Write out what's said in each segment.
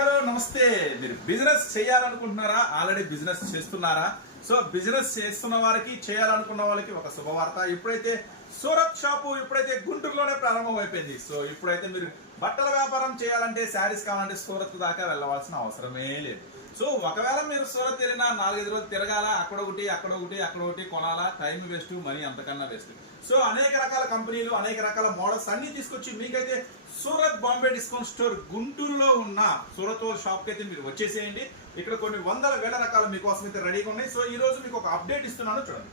Hello నమస్తే. మీరు business చేయాలనుకుంటున్నారా? ఆల్రెడీ బిజినెస్ చేస్తున్నారా? సో బిజినెస్ చేస్తున్న వారికి చేయాలనుకున్న వాళ్ళకి ఒక శుభవార్త. ఇప్పుడైతే సూరత్ షాపు ఇప్పుడైతే గుంటూరులోనే ప్రారంభం అయిపోయింది సో ఇప్పుడైతే మీరు బట్టల వ్యాపారం చేయాలంటే శారీస్ కావాలంటే సూరత్ దాకా వెళ్ళవలసిన అవసరమే లేదు. సో ఒకవేళ మీరు సూరత్ తిరిగినా నాలుగైదు రోజులు తిరగాల అక్కడ ఒకటి అక్కడ ఒకటి అక్కడ ఒకటి కొనాలా? టైం వేస్ట్ మనీ అంతకన్నా వేస్ట్. సో అనేక రకాల కంపెనీలు అనేక రకాల మోడల్స్ అన్ని తీసుకొచ్చి మీకైతే సూరత్ బాంబే డిస్కౌంట్ స్టోర్ గుంటూరులో ఉన్న సూరత్ షాప్ అయితే మీరు వచ్చేసేయండి. ఇక్కడ కొన్ని వందల వేల రకాలు మీకోసం అయితే రెడీగా ఉన్నాయి. సో ఈ రోజు మీకు ఒక అప్డేట్ ఇస్తున్నాను చూడండి.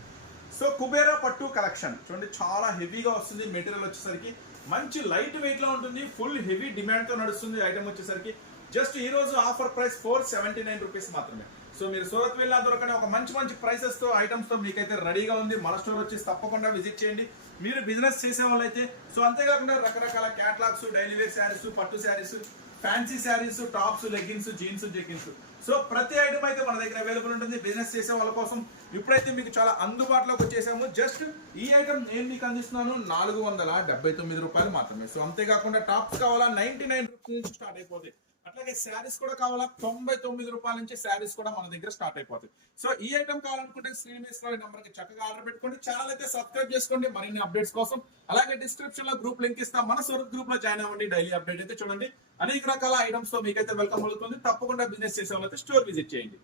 సో కుబేరా పట్టు కలెక్షన్ చూడండి చాలా హెవీగా వస్తుంది మెటీరియల్ వచ్చేసరికి. మంచి లైట్ వెయిట్లో ఉంటుంది ఫుల్ హెవీ డిమాండ్తో నడుస్తుంది ఐటమ్ వచ్చేసరికి. జస్ట్ ఈ రోజు offer price four seventy nine rupees మాత్రమే. సో మీరు సూరత్ వెళ్ళినా దొరకని ఒక మంచి మంచి ప్రైసెస్తో ఐటమ్స్తో మీకైతే రెడీగా ఉంది. మన స్టోర్ వచ్చి తప్పకుండా విజిట్ చేయండి. మీరు బిజినెస్ చేసే వాళ్ళైతే సో అంతేకాకుండా రకరకాల క్యాట్లాగ్స్ డైలీ వేర్ శారీస్ పట్టు sarees fancy sarees tops leggings jeans jeggings so ప్రతి ఐటమ్ అయితే మన దగ్గర అవైలబుల్ ఉంటుంది. బిజినెస్ చేసే వాళ్ళ కోసం ఇప్పుడైతే మీకు చాలా అందుబాటులోకి వచ్చేసాము. జస్ట్ ఈ ఐటమ్ నేను మీకు అందిస్తున్నాను. నాలుగు వందల డెబ్బై తొమ్మిది రూపాయలు మాత్రమే. సో అంతేకాకుండా టాప్స్ కావాలా? నైన్టీ నైన్ రూపీస్ నుంచి స్టార్ట్ అయిపోతాయి. అట్లాగే శారీస్ కూడా కావాలా? తొంభై తొమ్మిది రూపాయల నుంచి శారీస్ కూడా మన దగ్గర స్టార్ట్ అయిపోతాయి. సో ఈ ఐటమ్ కావాలనుకుంటే స్క్రీన్ రావు నెంబర్కి చక్కగా ఆర్డర్ పెట్టుకోండి. ఛానల్ అయితే సబ్స్క్రైబ్ చేసుకోండి. మరిన్ని అప్డేట్స్ కోసం అలాగే డిస్క్రిప్షన్లో గ్రూప్ లింక్ ఇస్తాం. మన సూరత్ గ్రూప్లో జాయిన్ అవ్వండి. డైలీ అప్డేట్ అయితే చూడండి. అనేక రకాల ఐటమ్స్తో మీకైతే వెల్కమ్ అవుతుంది. తప్పకుండా బిజినెస్ చేసే వాళ్ళైతే స్టోర్ విజిట్ చేయండి.